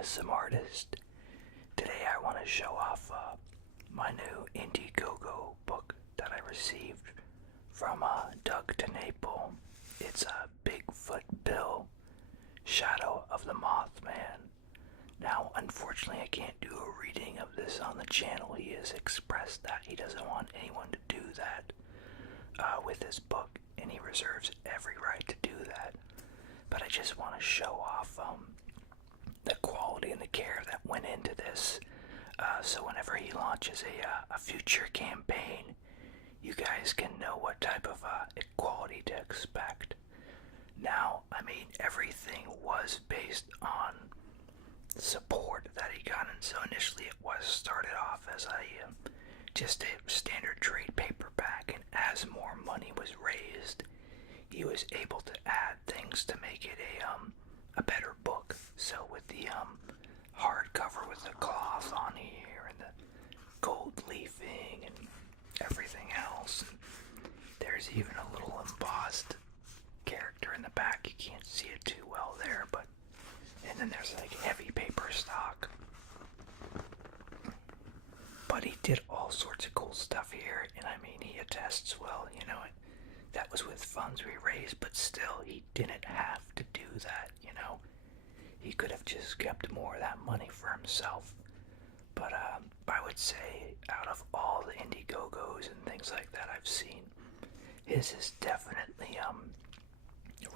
ASMR artist. Today I want to show off my new Indiegogo book that I received from Doug TenNapel. It's a Bigfoot Bill, Shadow of the Mothman. Now, unfortunately, I can't do a reading of this on the channel. He has expressed that he doesn't want anyone to do that with his book, and he reserves every right to do that. But I just want to show off the quality and the care that went into this. So whenever he launches a future campaign, you guys can know what type of quality to expect. Now, I mean, everything was based on support that he got, and so initially it was started off as just a standard trade paperback, and as more money was raised, he was able to add things to make it a better book. So with the hardcover with the cloth on here and the gold leafing and everything else, and there's even a little embossed character in the back. You can't see it too well there, but and then there's like heavy paper stock. But he did all sorts of cool stuff here, and I mean, he attests, well, you know, that was with funds we raised, but still, he didn't have to do that, you know. He could have just kept more of that money for himself. But I would say, out of all the Indiegogos and things like that I've seen, his has definitely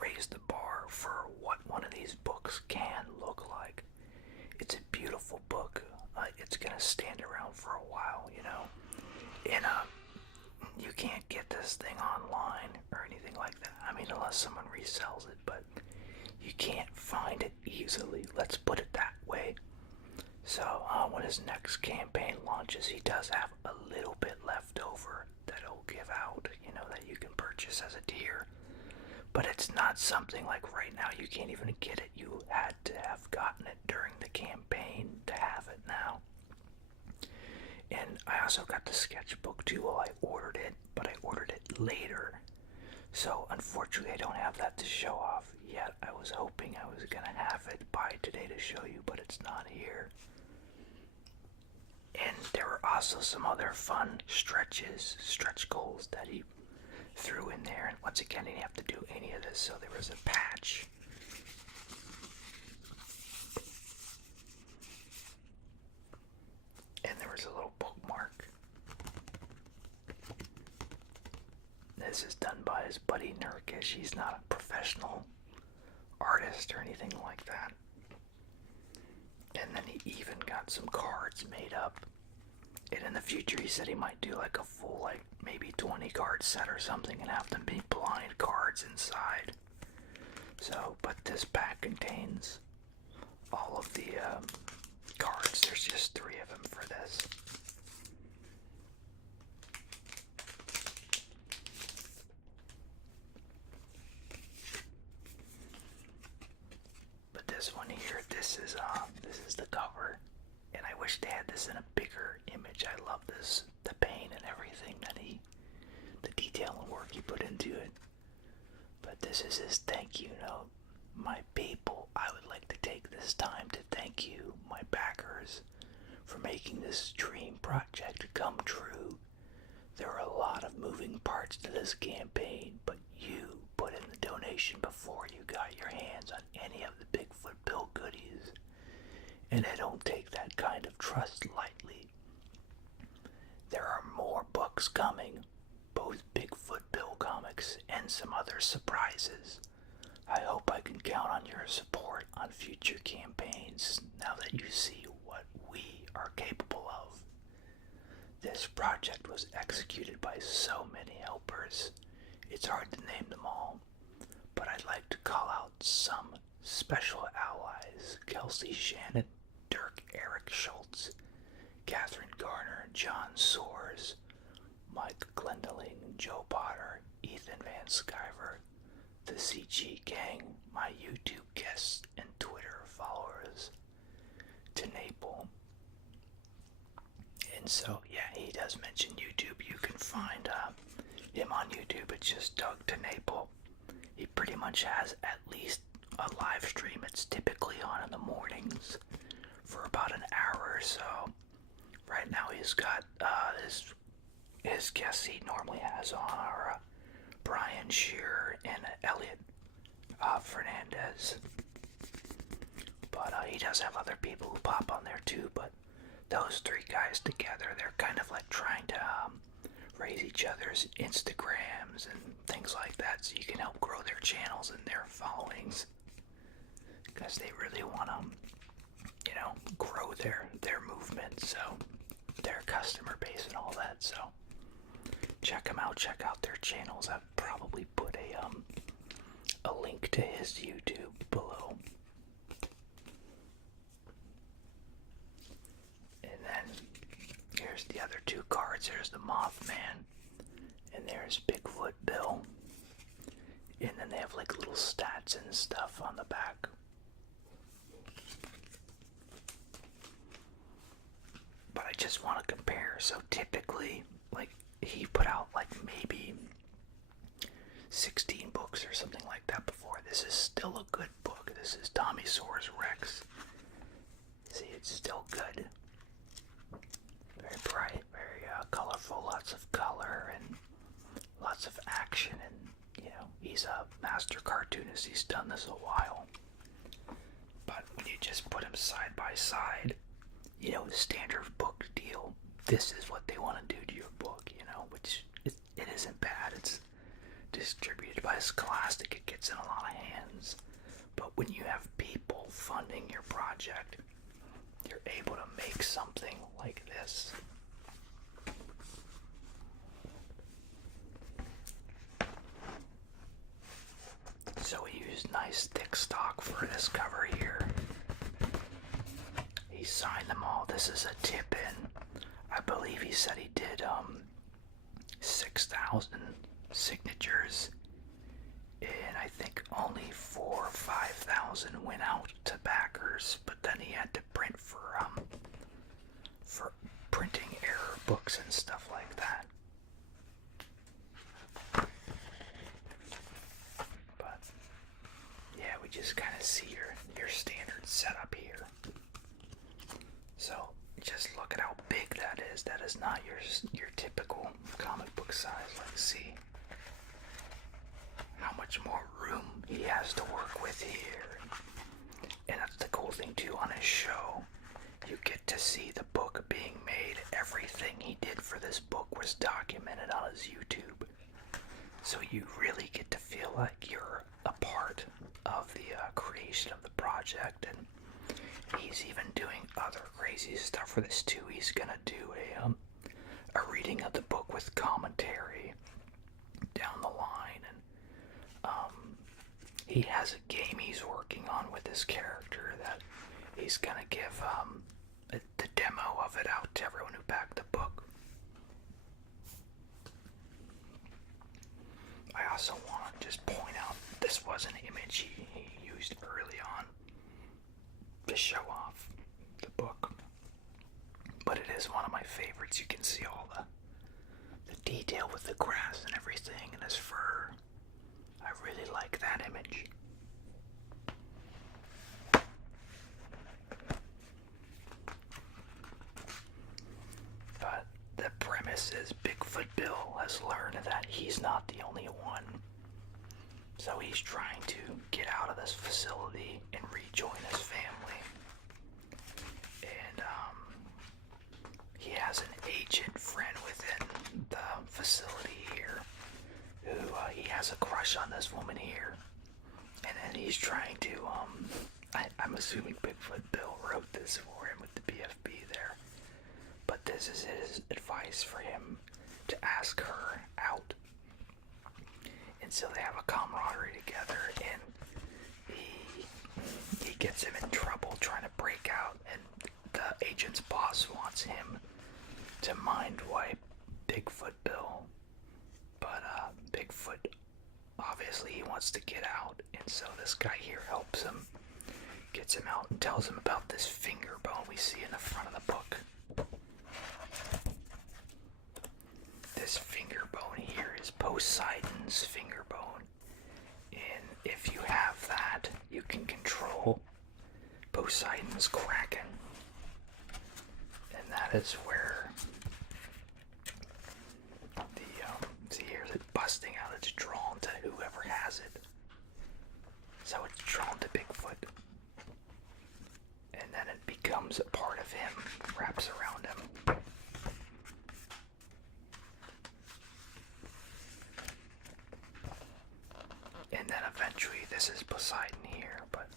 raised the bar for what one of these books can look like. It's a beautiful book. It's gonna stand around for a while, you know. And you can't get this thing online or anything like that. I mean, unless someone resells it, but you can't find it easily. Let's put it that way. So when his next campaign launches, he does have a little bit left over that he'll give out, you know, that you can purchase as a tier. But it's not something like right now you can't even get it. You had to have gotten it during the campaign to have it now. And I also got the sketchbook too while I ordered it, but I ordered it later. So unfortunately I don't have that to show off yet. I was hoping I was gonna have it by today to show you, but it's not here. And there were also some other fun stretch goals that he threw in there, and once again, I didn't have to do any of this. So there was a patch, and there was a little bookmark. This is done by his buddy Nurkish. He's not a professional artist or anything like that. And then he even got some cards made up. And in the future, he said he might do like a full, like maybe 20 card set or something, and have them be blind cards inside. So, but this pack contains all of the cards. There's just 3 of them for this. But this one here, this is the cover. And I wish they had this in a bigger image. I love this, the paint and everything that the detail and work he put into it. But this is his thank you note. My people, I would like to take this time to thank you, my backers, for making this dream project come true. There are a lot of moving parts to this campaign, but you put in the donation before you got your hands on any of the Bigfoot Bill goodies. And I don't take that kind of trust lightly. There are more books coming, both Bigfoot Bill comics and some other surprises. I hope I can count on your support on future campaigns now that you see what we are capable of. This project was executed by so many helpers, it's hard to name them all, but I'd like to call out some special allies: Kelsey Shannon, Dirk Eric Schultz, Catherine Garner, John Soares, Mike Glendeling, Joe Potter, Ethan Van Sciver, the CG Gang, my YouTube guests and Twitter followers, TenNapel. And so, yeah, he does mention YouTube. You can find him on YouTube. It's just Doug TenNapel. He pretty much has at least a live stream. It's typically on in the mornings covers. So right now he's got his guests he normally has on are Brian Shearer and Elliot Fernandez. But he does have other people who pop on there too. But those three guys together, they're kind of like trying to raise each other's Instagrams and things like that, so you can help grow their channels and their followings, because they really want to, grow their movement, so their customer base and all that. So check them out. Check out their channels. I've probably put a link to his YouTube below. And then here's the other two cards. There's the Mothman, and there's Bigfoot Bill. And then they have like little stats and stuff on the back. But I just want to compare. So typically, like, he put out like maybe 16 books or something like that before. This is still a good book. This is Tommysaurus Rex. See, it's still good. Very bright, very colorful, lots of color and lots of action, and he's a master cartoonist. He's done this a while. But when you just put them side by side, the standard book deal, this is what they want to do to your book, which it isn't bad. It's distributed by Scholastic. It gets in a lot of hands. But when you have people funding your project, you're able to make something like this. So we used nice thick stock for this cover here. He signed them all. This is a tip-in. I believe he said he did 6,000 signatures, and I think only 4,000 or 5,000 went out to backers. But then he had to print for printing error books and stuff like that. But yeah, we just kind of see your standard setup here. So just look at how big that is. That is not your typical comic book size. Let's see how much more room he has to work with here. And that's the cool thing too on his show. You get to see the book being made. Everything he did for this book was documented on his YouTube. So you really get to feel like you're a part of the creation of the project. And he's even doing other crazy stuff for this too. He's gonna do a reading of the book with commentary down the line, and he has a game he's working on with this character that he's gonna give the demo of it out to everyone who backed the book. I also want to just point out this was an image he used early on to show off the book, but it is one of my favorites. You can see all the detail with the grass and everything and his fur. I really like that image. But the premise is Bigfoot Bill has learned that he's not the only one. So he's trying to get out of this facility and rejoin his family. And he has an agent friend within the facility here who he has a crush on this woman here. And then he's trying to, I'm assuming Bigfoot Bill wrote this for him with the BFB there. But this is his advice for him to ask her out. And so they have a camaraderie together, and he gets him in trouble trying to break out, and the agent's boss wants him to mind wipe Bigfoot Bill. But Bigfoot, obviously he wants to get out, and so this guy here helps him, gets him out, and tells him about this finger bone we see in the front of the book. This finger bone here is Poseidon's finger bone, and if you have that, you can control Poseidon's kraken. is where see here's it busting out. It's drawn to whoever has it. So it's drawn to Bigfoot. And then it becomes a part of him, wraps around him. And then eventually, this is Poseidon here, but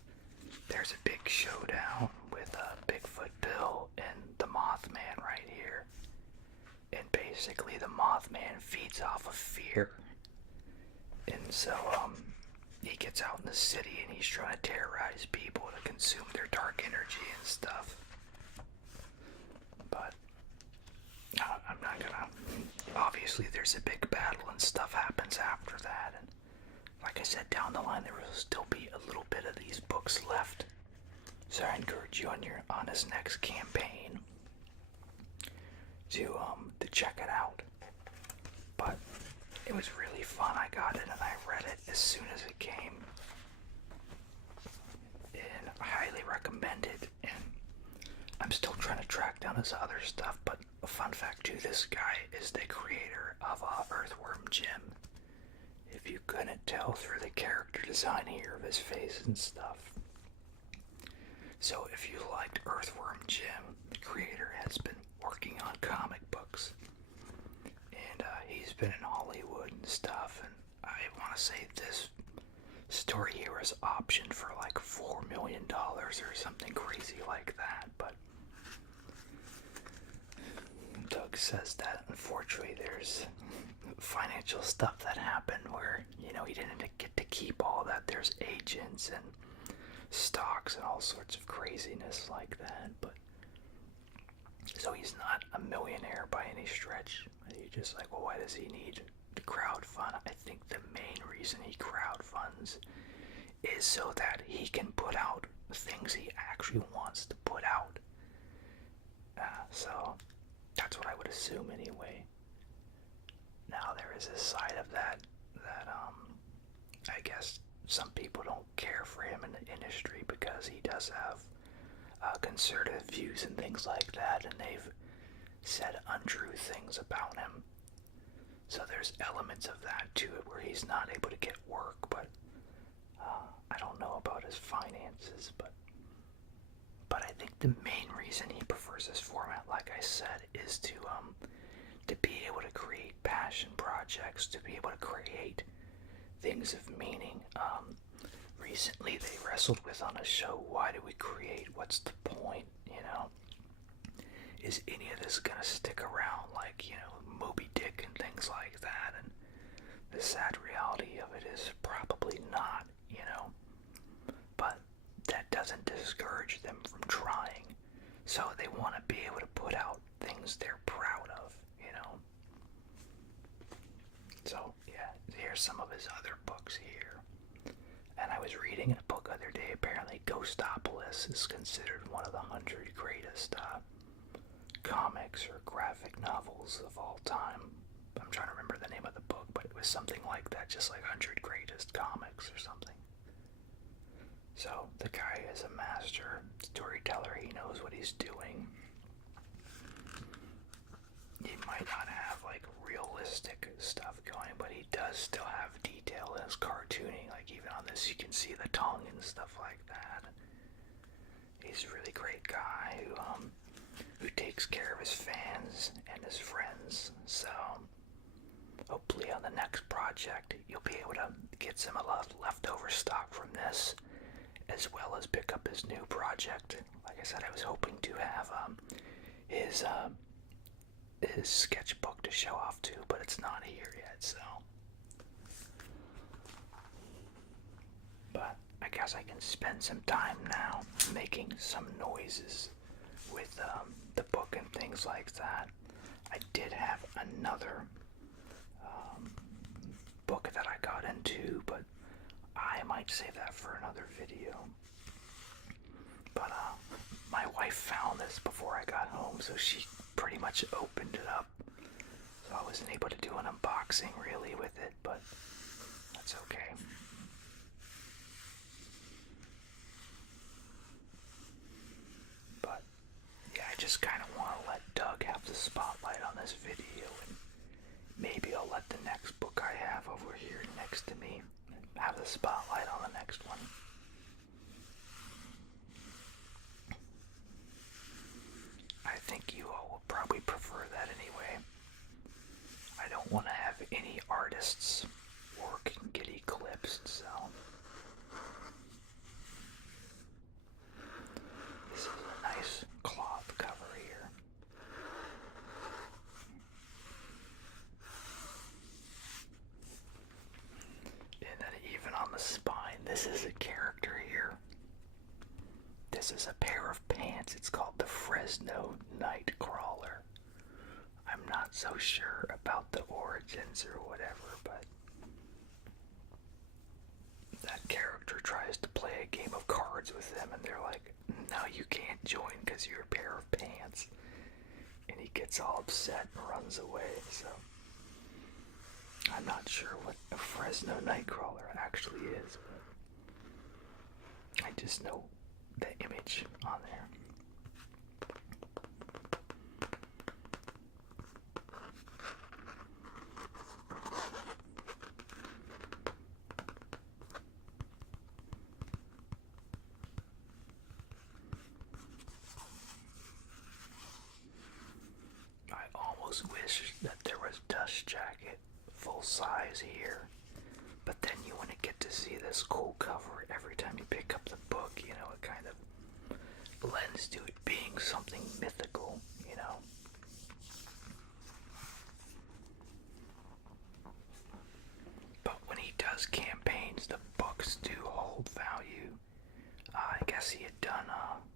there's a big showdown with Bigfoot Bill and the Mothman right here. And basically the Mothman feeds off of fear. And so he gets out in the city and he's trying to terrorize people to consume their dark energy and stuff. But I'm not gonna... Obviously there's a big battle and stuff happens after that. And like I said, down the line there will still be a little bit of these books left. So I encourage you on his next campaign to check it out. But it was really fun. I got it and I read it as soon as it came. And I highly recommend it. And I'm still trying to track down his other stuff. But a fun fact too, this guy is the creator of Earthworm Jim. If you couldn't tell through the character design here of his face and stuff. So if you liked Earthworm Jim, the creator has been working on comic books. And he's been in Hollywood and stuff. And I want to say this story here was optioned for like $4 million or something crazy like that. But Doug says that unfortunately there's financial stuff that happened where, he didn't get to keep all that. There's agents and stocks and all sorts of craziness like that. But so he's not a millionaire by any stretch. You're just like, well, why does he need to crowdfund? I think the main reason he crowdfunds is so that he can put out things he actually wants to put out. So that's what I would assume anyway. Now there is a side of that I guess some people don't care for him in the industry because he does have conservative views and things like that, and they've said untrue things about him. So there's elements of that to it where he's not able to get work, but I don't know about his finances, but I think the main reason he prefers this format, like I said, is to be able to create passion projects, to be able to create things of meaning. Recently they wrestled with on a show, why do we create? What's the point? Is any of this gonna stick around, like, Moby Dick and things like that? And the sad reality of it is probably not, but that doesn't discourage them from trying. So they want to be able to put out things they're proud of, So yeah, here's some of his other books here. And I was reading a book the other day, apparently Ghostopolis is considered one of the 100 greatest comics or graphic novels of all time. I'm trying to remember the name of the book, but it was something like that, just like 100 greatest comics or something. So the guy is a master storyteller. He knows what he's doing. He might not have like realistic stuff going, but he does still have detail in his cartooning. Like even on this, you can see the tongue and stuff like that. He's a really great guy who takes care of his fans and his friends. So hopefully on the next project, you'll be able to get some leftover stock from this, as well as pick up his new project. Like I said, I was hoping to have his sketchbook to show off to, but it's not here yet, so. But I guess I can spend some time now making some noises with the book and things like that. I did have another book that I got into, but I might save that for another video. But my wife found this before I got home, so she pretty much opened it up. So I wasn't able to do an unboxing really with it, but that's okay. But yeah, I just kind of want to let Doug maybe I'll let the next book I have over here next to me have the spotlight on the next one. I think you all will probably prefer that anyway. I don't want to have any artist's work get eclipsed, so this is a nice cloth cover here. And then even on the spine, this is a character here. This is a pair of pants. It's called the Fresno Nightcrawler. I'm not so sure about the origins or whatever, but that character tries to play a game of cards with them, and they're like, no, you can't join because you're a pair of pants. And he gets all upset and runs away, so I'm not sure what a Fresno Nightcrawler actually is, but I just know the image on there. I almost wish that there was Dust Jacket full size here, but then you wouldn't get to see this cool cover every time you pick up the book, you know. It kind of lends to it being something mythical, you know. But when he does campaigns, the books do hold value. I guess he had done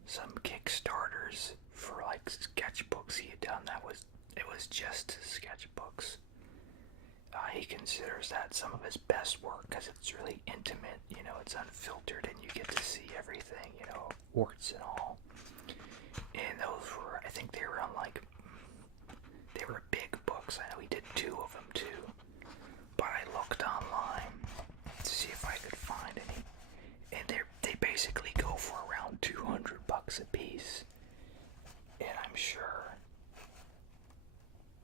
some Kickstarters for like sketchbooks he had done. It was just sketchbooks. He considers that some of his best work because it's really intimate, you know, it's unfiltered and you get to see everything, you know, warts and all. And those were, I think they were on like, they were big books. I know he did 2 of them too. But I looked online to see if I could find any. And they basically go for around $200 a piece. And I'm sure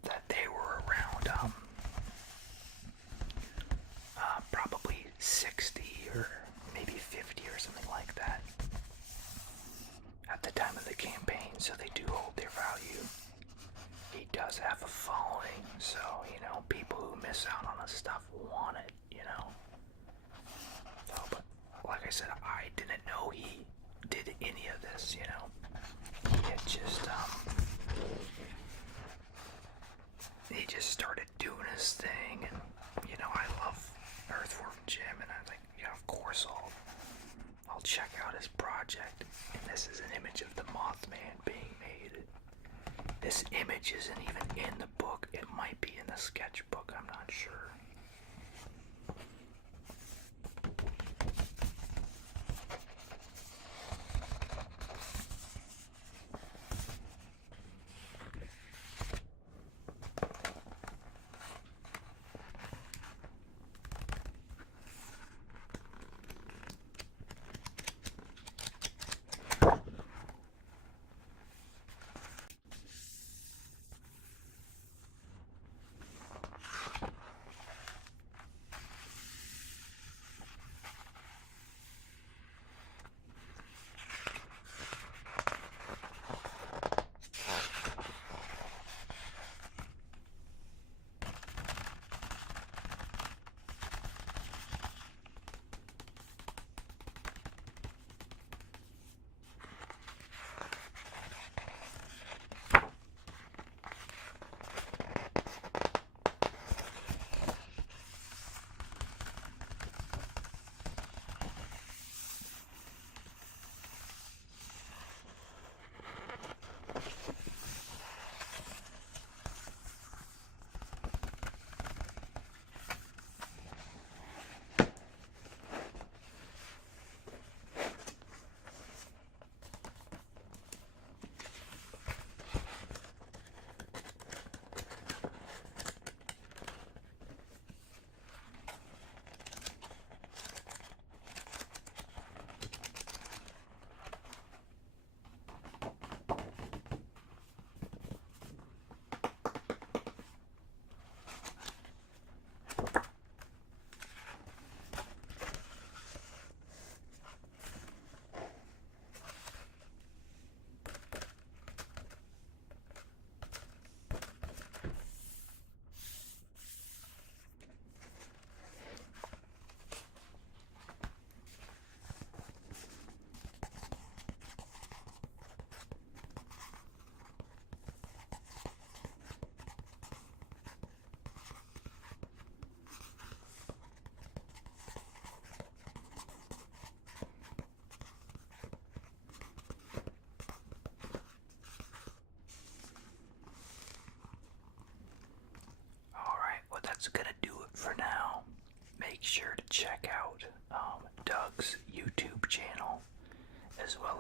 that they were around probably 60 or maybe 50 or something like that at the time of the campaign, so they do hold their value. He does have a following, so, you know, people who miss out on his stuff want it, you know. So, but like I said, I didn't know he did any of this, you know. He just started doing his thing, and, you know, I love Earthworm Jim, and I was like, yeah, of course I'll check out his project. And this is an image of the Mothman being made. This image isn't even in the book. It might be in the sketchbook, I'm not sure.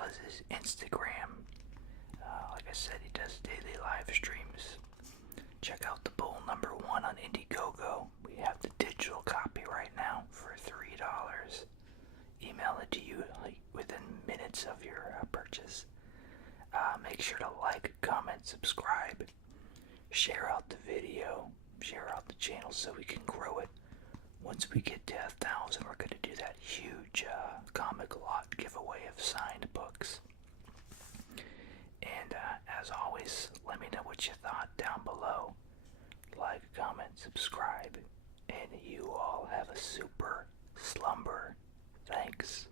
as his Instagram. Like I said, he does daily live streams. Check out the bowl number 1 on Indiegogo. We have the digital copy right now for $3. Email it to you like within minutes of your purchase. Make sure to like, comment, subscribe, share out the video, share out the channel so we can grow it. Once we get to 1,000, we're going to do that huge comic lot giveaway of signed books. And as always, let me know what you thought down below. Like, comment, subscribe, and you all have a super slumber. Thanks.